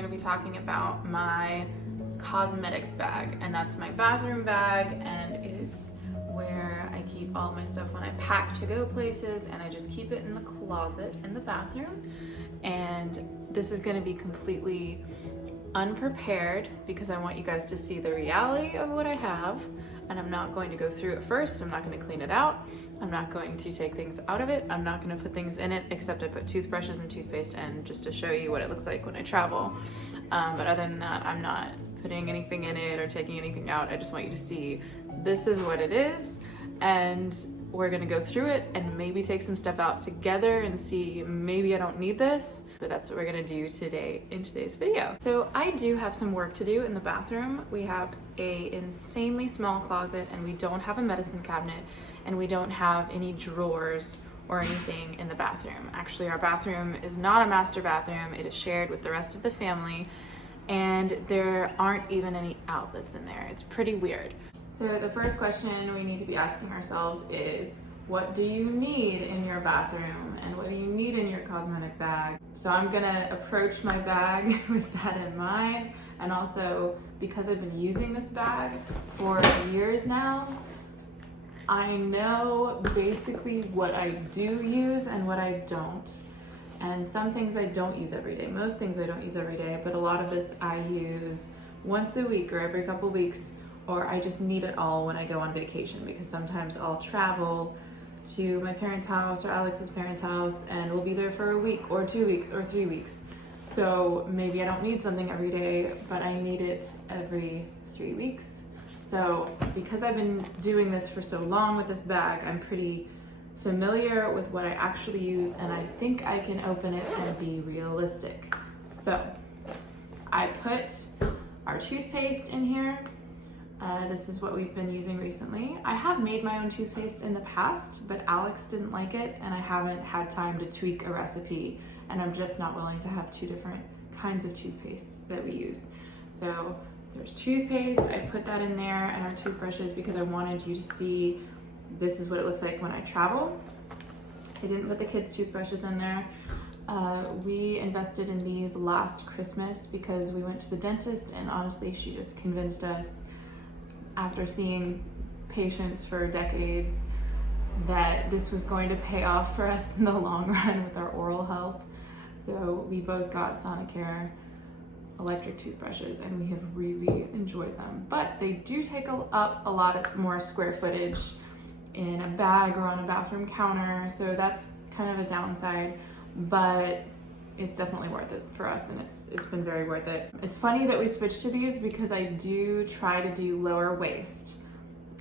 going to be talking about my cosmetics bag, and that's my bathroom bag, and it's where I keep all my stuff when I pack to go places, and I just keep it in the closet in the bathroom. And this is going to be completely unprepared because I want you guys to see the reality of what I have, and I'm not going to go through it first. I'm not going to clean it out. I'm not going to take things out of it. I'm not going to put things in it, except I put toothbrushes and toothpaste in just to show you what it looks like when I travel. But other than that, I'm not putting anything in it or taking anything out. I just want you to see this is what it is, and we're gonna go through it and maybe take some stuff out together and see maybe I don't need this, but that's what we're gonna do today in today's video. So I do have some work to do in the bathroom. We have a insanely small closet, and we don't have a medicine cabinet, and we don't have any drawers or anything in the bathroom. Actually, our bathroom is not a master bathroom. It is shared with the rest of the family, and there aren't even any outlets in there. It's pretty weird. So the first question we need to be asking ourselves is, what do you need in your bathroom, and what do you need in your cosmetic bag? So I'm gonna approach my bag with that in mind, and also because I've been using this bag for years now, I know basically what I do use and what I don't. And some things I don't use every day. Most things I don't use every day, but a lot of this I use once a week or every couple weeks, or I just need it all when I go on vacation, because sometimes I'll travel to my parents' house or Alex's parents' house, and we'll be there for a week or 2 weeks or 3 weeks. So maybe I don't need something every day, but I need it every 3 weeks. So because I've been doing this for so long with this bag, I'm pretty familiar with what I actually use, and I think I can open it and be realistic. So I put our toothpaste in here. This is what we've been using recently. I have made my own toothpaste in the past, but Alex didn't like it, and I haven't had time to tweak a recipe, and I'm just not willing to have two different kinds of toothpaste that we use. So there's toothpaste, I put that in there, and our toothbrushes, because I wanted you to see this is what it looks like when I travel. I didn't put the kids' toothbrushes in there. We invested in these last Christmas because we went to the dentist, and honestly, she just convinced us, after seeing patients for decades, that this was going to pay off for us in the long run with our oral health. So we both got Sonicare electric toothbrushes, and we have really enjoyed them. But they do take up a lot more square footage in a bag or on a bathroom counter, so that's kind of a downside, but it's definitely worth it for us, and it's been very worth it. It's funny that we switched to these because I do try to do lower waist,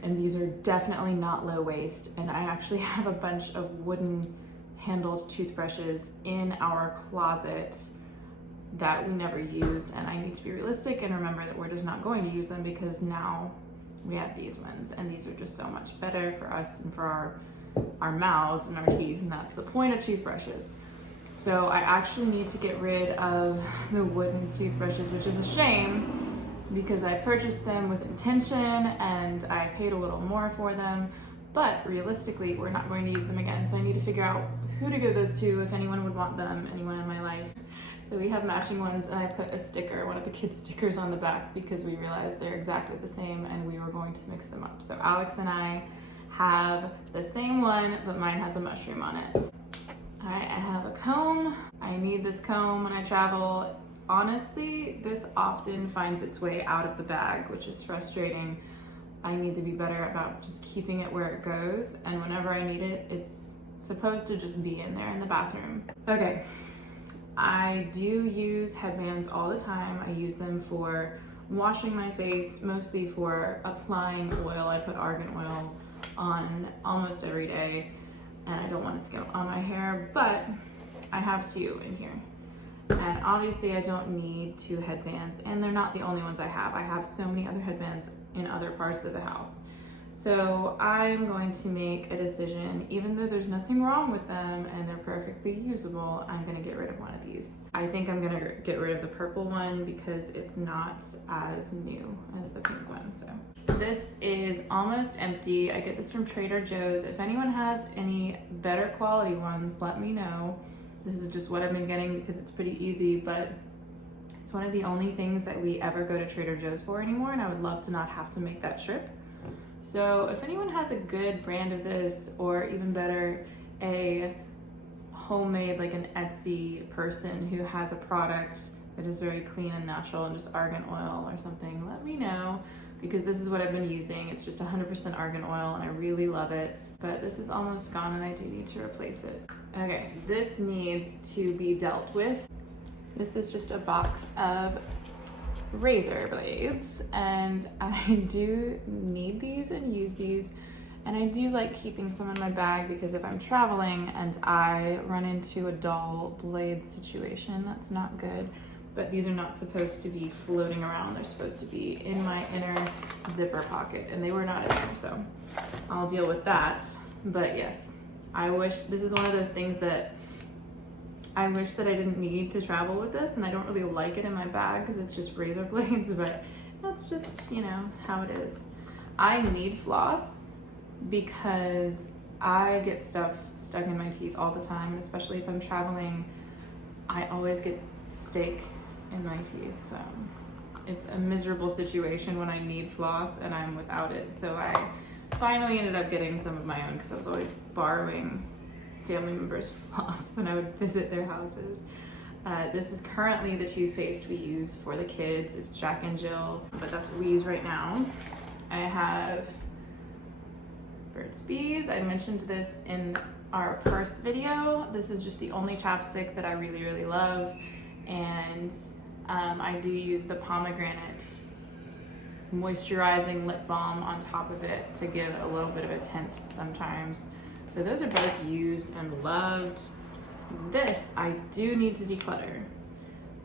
and these are definitely not low waist, and I actually have a bunch of wooden handled toothbrushes in our closet that we never used, and I need to be realistic and remember that we're just not going to use them because now we have these ones, and these are just so much better for us and for our mouths and our teeth, and that's the point of toothbrushes. So I actually need to get rid of the wooden toothbrushes, which is a shame because I purchased them with intention and I paid a little more for them, but realistically we're not going to use them again. So I need to figure out who to give those to, if anyone would want them, anyone in my life. So we have matching ones, and I put a sticker, one of the kids' stickers, on the back because we realized they're exactly the same and we were going to mix them up. So Alex and I have the same one, but mine has a mushroom on it. All right, I have a comb. I need this comb when I travel. Honestly, this often finds its way out of the bag, which is frustrating. I need to be better about just keeping it where it goes, and whenever I need it, it's supposed to just be in there in the bathroom. Okay. I do use headbands all the time. I use them for washing my face, mostly for applying oil. I put argan oil on almost every day, and I don't want it to get on my hair, but I have two in here. And obviously I don't need two headbands, and they're not the only ones I have. I have so many other headbands in other parts of the house. So I'm going to make a decision, even though there's nothing wrong with them and they're perfectly usable, I'm gonna get rid of one of these. I think I'm gonna get rid of the purple one because it's not as new as the pink one. So this is almost empty. I get this from Trader Joe's. If anyone has any better quality ones, let me know. This is just what I've been getting because it's pretty easy, but It's one of the only things that we ever go to Trader Joe's for anymore, and I would love to not have to make that trip. So if anyone has a good brand of this, or even better, a homemade, like an Etsy person who has a product that is very clean and natural and just argan oil or something, let me know, because this is what I've been using. It's just 100% argan oil and I really love it, but this is almost gone and I do need to replace it. Okay, this needs to be dealt with. This is just a box of razor blades, and I do need these and use these, and I do like keeping some in my bag because if I'm traveling and I run into a dull blade situation, that's not good. But these are not supposed to be floating around. They're supposed to be in my inner zipper pocket, and they were not in there, so I'll deal with that. But yes, I wish, this is one of those things that I wish that I didn't need to travel with this, and I don't really like it in my bag because it's just razor blades, but that's just, you know, how it is. I need floss because I get stuff stuck in my teeth all the time, and especially if I'm traveling, I always get steak in my teeth, so it's a miserable situation when I need floss and I'm without it. So I finally ended up getting some of my own because I was always borrowing family members' floss when I would visit their houses. This is currently the toothpaste we use for the kids. It's Jack and Jill, but that's what we use right now. I have Burt's Bees. I mentioned this in our purse video. This is just the only chapstick that I really, really love. And I do use the pomegranate moisturizing lip balm on top of it to give a little bit of a tint sometimes. So those are both used and loved. This I do need to declutter.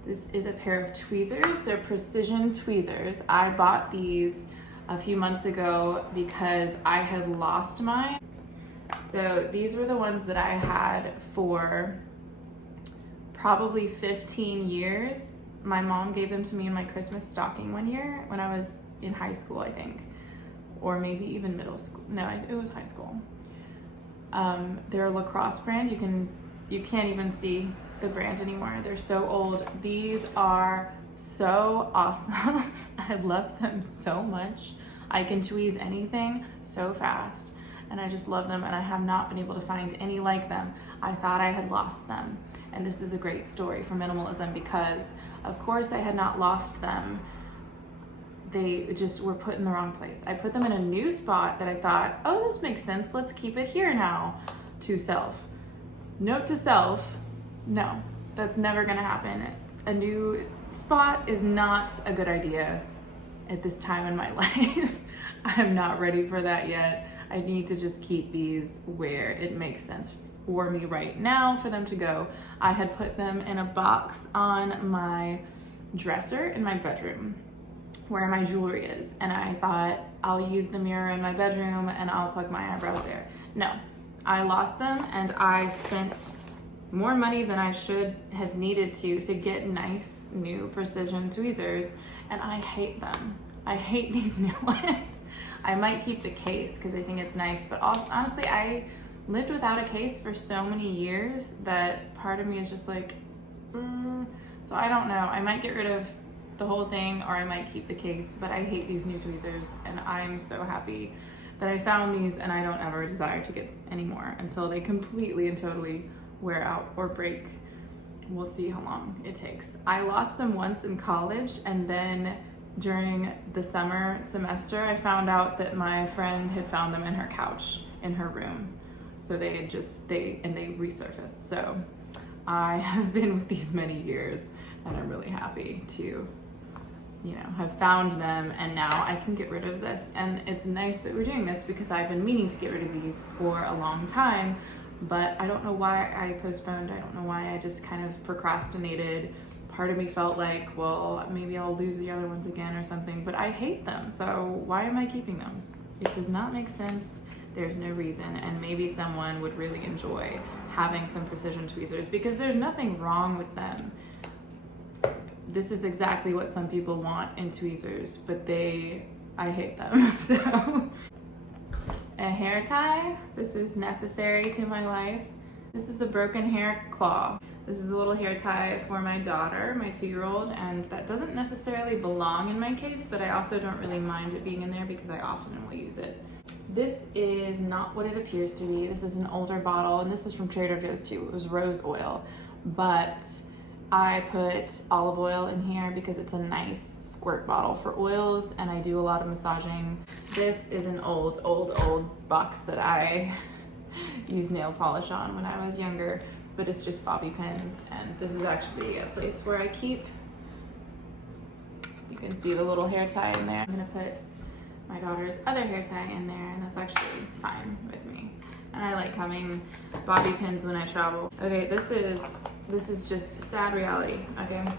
This is a pair of tweezers. They're precision tweezers. I bought these a few months ago because I had lost mine. So these were the ones that I had for probably 15 years. My mom gave them to me in my Christmas stocking one year when I was in high school, I think, or maybe even middle school. No, it was high school. They're a lacrosse brand. You can't even see the brand anymore. They're so old. These are so awesome. I love them so much. I can tweeze anything so fast, and I just love them, and I have not been able to find any like them. I thought I had lost them, and this is a great story for minimalism because, of course, I had not lost them. They just were put in the wrong place. I put them in a new spot that I thought, oh, this makes sense. Let's keep it here now. To self. Note to self, no, that's never gonna happen. A new spot is not a good idea at this time in my life. I am not ready for that yet. I need to just keep these where it makes sense for me right now for them to go. I had put them in a box on my dresser in my bedroom where my jewelry is, and I thought I'll use the mirror in my bedroom and I'll plug my eyebrows there. No, I lost them, and I spent more money than I should have needed to get nice new precision tweezers, and I hate them. I hate these new ones. I might keep the case because I think it's nice, but honestly, I lived without a case for so many years that part of me is just like, so I don't know. I might get rid of the whole thing, or I might keep the case, but I hate these new tweezers, and I'm so happy that I found these, and I don't ever desire to get any more until they completely and totally wear out or break. We'll see how long it takes. I lost them once in college, and then during the summer semester, I found out that my friend had found them in her couch in her room. So they resurfaced. So I have been with these many years, and I'm really happy to, have found them, and now I can get rid of this. And it's nice that we're doing this because I've been meaning to get rid of these for a long time, but I don't know why I postponed. I don't know why I just kind of procrastinated. Part of me felt like, well, maybe I'll lose the other ones again or something, but I hate them. So why am I keeping them? It does not make sense. There's no reason. And maybe someone would really enjoy having some precision tweezers because there's nothing wrong with them. This is exactly what some people want in tweezers, but I hate them. So a hair tie, this is necessary to my life. This is a broken hair claw. This is a little hair tie for my daughter, my 2-year-old, and that doesn't necessarily belong in my case, but I also don't really mind it being in there because I often will use it. This is not what it appears to be. This is an older bottle, and this is from Trader Joe's too. It was rose oil, but I put olive oil in here because it's a nice squirt bottle for oils, and I do a lot of massaging. This is an old box that I used nail polish on when I was younger, but it's just bobby pins, and this is actually a place where I keep, you can see the little hair tie in there. I'm gonna put my daughter's other hair tie in there, and that's actually fine with me. And I like having bobby pins when I travel. Okay, this is just sad reality, okay?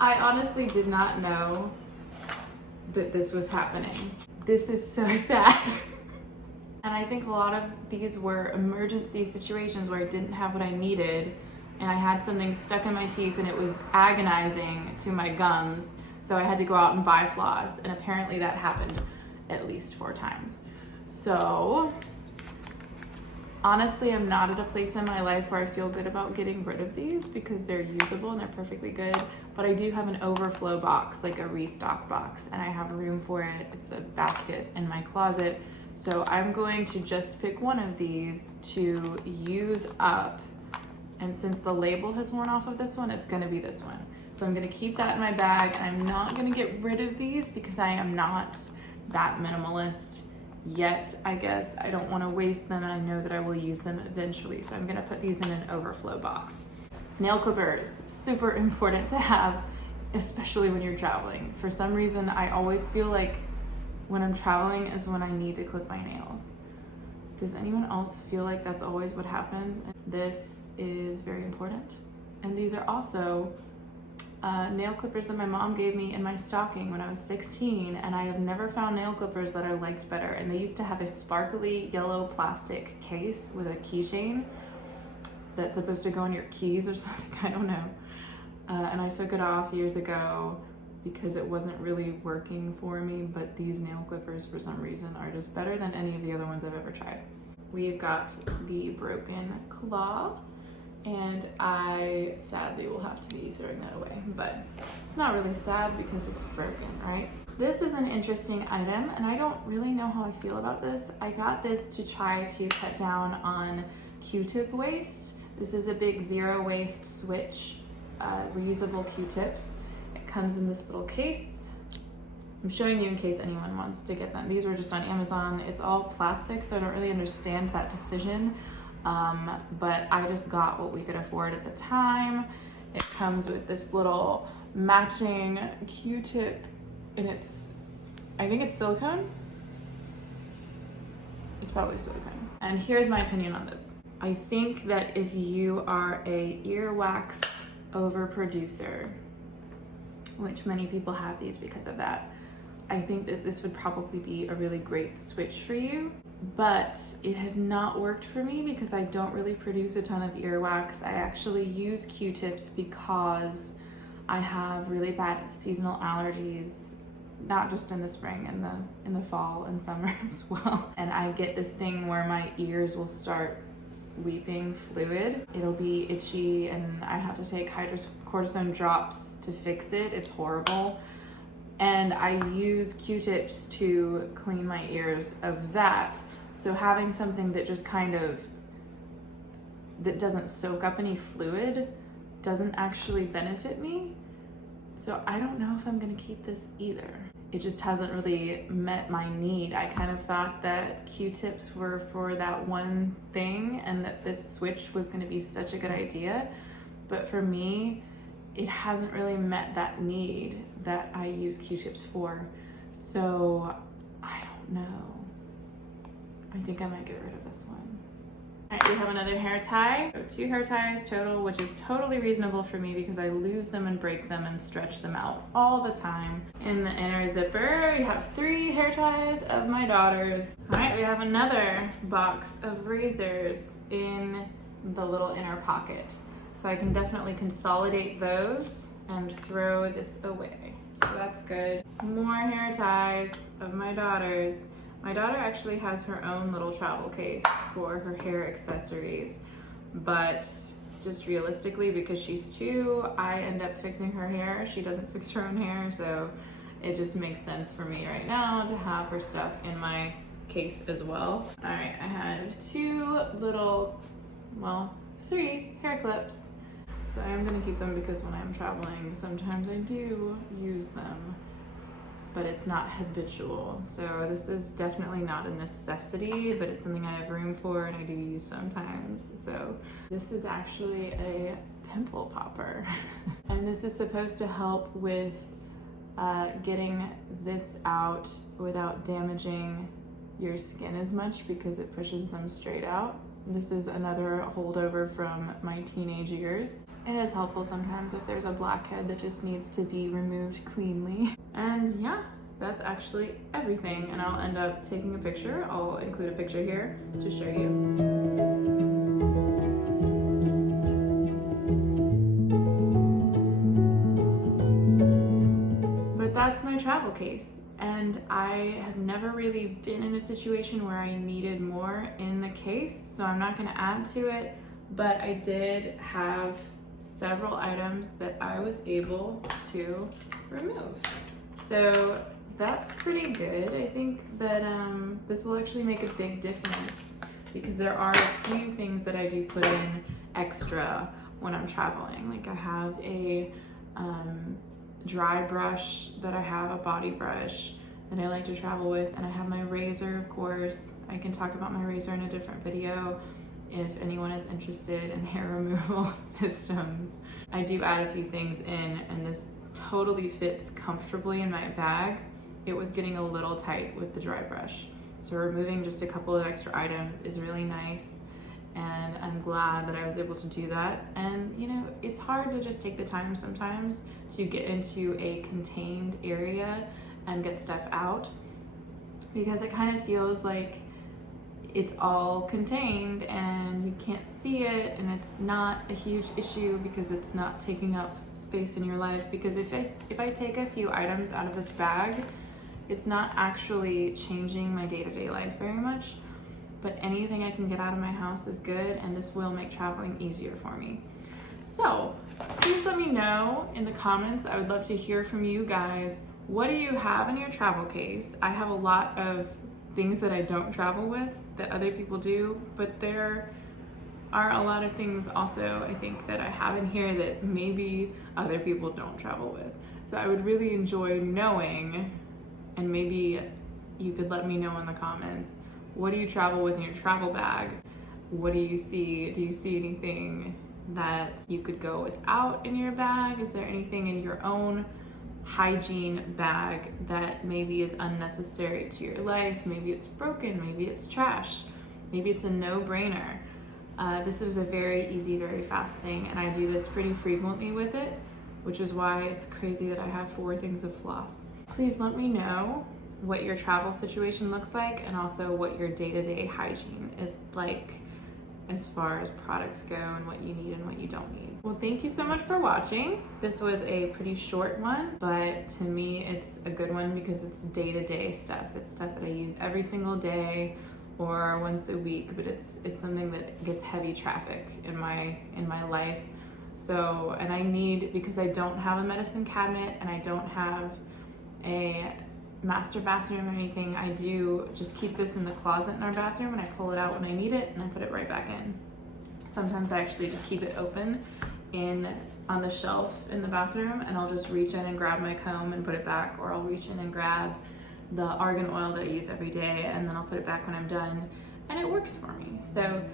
I honestly did not know that this was happening. This is so sad. And I think a lot of these were emergency situations where I didn't have what I needed, and I had something stuck in my teeth and it was agonizing to my gums, so I had to go out and buy floss, and apparently that happened at least 4 times. So honestly, I'm not at a place in my life where I feel good about getting rid of these because they're usable and they're perfectly good, but I do have an overflow box, like a restock box, and I have room for it. It's a basket in my closet. So I'm going to just pick one of these to use up, and since the label has worn off of this one, it's gonna be this one. So I'm gonna keep that in my bag, and I'm not gonna get rid of these because I am not that minimalist yet, I guess. I don't wanna waste them, and I know that I will use them eventually, so I'm gonna put these in an overflow box. Nail clippers, super important to have, especially when you're traveling. For some reason, I always feel like when I'm traveling is when I need to clip my nails. Does anyone else feel like that's always what happens? This is very important. And these are also nail clippers that my mom gave me in my stocking when I was 16, and I have never found nail clippers that I liked better. And they used to have a sparkly yellow plastic case with a keychain that's supposed to go on your keys or something, I don't know. And I took it off years ago because it wasn't really working for me, but these nail clippers for some reason are just better than any of the other ones I've ever tried. We've got the broken claw, and I sadly will have to be throwing that away, but it's not really sad because it's broken, right? This is an interesting item, and I don't really know how I feel about this. I got this to try to cut down on Q-tip waste. This is a big zero waste switch, reusable Q-tips. Comes in this little case. I'm showing you in case anyone wants to get them. These were just on Amazon. It's all plastic, so I don't really understand that decision. But I just got what we could afford at the time. It comes with this little matching Q-tip, and I think it's silicone. It's probably silicone. And here's my opinion on this. I think that if you are a earwax overproducer, which many people have these because of that, I think that this would probably be a really great switch for you. But it has not worked for me because I don't really produce a ton of earwax. I actually use Q-tips because I have really bad seasonal allergies, not just in the spring, in the fall and summer as well. And I get this thing where my ears will start weeping fluid. It'll be itchy, and I have to take hydrocortisone drops to fix it. It's horrible. And I use Q-tips to clean my ears of that. So having something that just that doesn't soak up any fluid doesn't actually benefit me. So I don't know if I'm gonna keep this either. It just hasn't really met my need. I kind of thought that Q-tips were for that one thing and that this switch was gonna be such a good idea. But for me, it hasn't really met that need that I use Q-tips for. So I don't know. I think I might get rid of this one. All right, we have another hair tie. So 2 hair ties total, which is totally reasonable for me because I lose them and break them and stretch them out all the time. In the inner zipper, we have 3 hair ties of my daughters. All right, we have another box of razors in the little inner pocket. So I can definitely consolidate those and throw this away. So that's good. More hair ties of my daughters. My daughter actually has her own little travel case for her hair accessories, but just realistically, because she's 2, I end up fixing her hair. She doesn't fix her own hair, so it just makes sense for me right now to have her stuff in my case as well. All right, I have 2 little, well, 3 hair clips. So I am gonna keep them because when I'm traveling, sometimes I do use them, but it's not habitual. So this is definitely not a necessity, but it's something I have room for and I do use sometimes. So this is actually a pimple popper. And this is supposed to help with getting zits out without damaging your skin as much because it pushes them straight out. This is another holdover from my teenage years. It is helpful sometimes if there's a blackhead that just needs to be removed cleanly. And yeah, that's actually everything. And I'll end up taking a picture. I'll include a picture here to show you. But that's my travel case. And I have never really been in a situation where I needed more in the case, so I'm not gonna add to it, but I did have several items that I was able to remove. So that's pretty good. I think that this will actually make a big difference because there are a few things that I do put in extra when I'm traveling. Like I have a dry brush that I have, a body brush that I like to travel with, and I have my razor, of course. I can talk about my razor in a different video if anyone is interested in hair removal systems. I do add a few things in, and this totally fits comfortably in my bag. It was getting a little tight with the dry brush, so removing just a couple of extra items is really nice, and I'm glad that I was able to do that. And you know, it's hard to just take the time sometimes to get into a contained area and get stuff out because it kind of feels like it's all contained and you can't see it, and it's not a huge issue because it's not taking up space in your life. Because if I take a few items out of this bag, it's not actually changing my day-to-day life very much, but anything I can get out of my house is good, and this will make traveling easier for me. So please let me know in the comments. I would love to hear from you guys. What do you have in your travel case? I have a lot of things that I don't travel with that other people do, but there are a lot of things also I think that I have in here that maybe other people don't travel with. So I would really enjoy knowing, and maybe you could let me know in the comments, what do you travel with in your travel bag? What do you see? Do you see anything that you could go without in your bag? Is there anything in your own hygiene bag that maybe is unnecessary to your life? Maybe it's broken, maybe it's trash, maybe it's a no-brainer. This is a very easy, very fast thing, and I do this pretty frequently with it, which is why it's crazy that I have 4 things of floss. Please let me know what your travel situation looks like, and also what your day-to-day hygiene is like as far as products go and what you need and what you don't need. Well, thank you so much for watching. This was a pretty short one, but to me it's a good one because it's day-to-day stuff. It's stuff that I use every single day or once a week, but it's something that gets heavy traffic in my life. So, and I need, because I don't have a medicine cabinet and I don't have a master bathroom or anything, I do just keep this in the closet in our bathroom, and I pull it out when I need it and I put it right back in. Sometimes I actually just keep it open on the shelf in the bathroom, and I'll just reach in and grab my comb and put it back, or I'll reach in and grab the argan oil that I use every day, and then I'll put it back when I'm done, and it works for me. So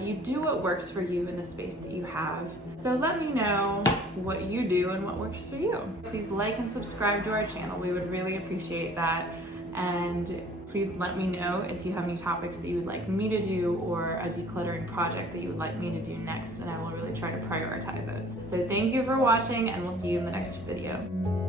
you do what works for you in the space that you have. So let me know what you do and what works for you. Please like and subscribe to our channel. We would really appreciate that. And please let me know if you have any topics that you would like me to do, or a decluttering project that you would like me to do next, and I will really try to prioritize it. So thank you for watching, and we'll see you in the next video.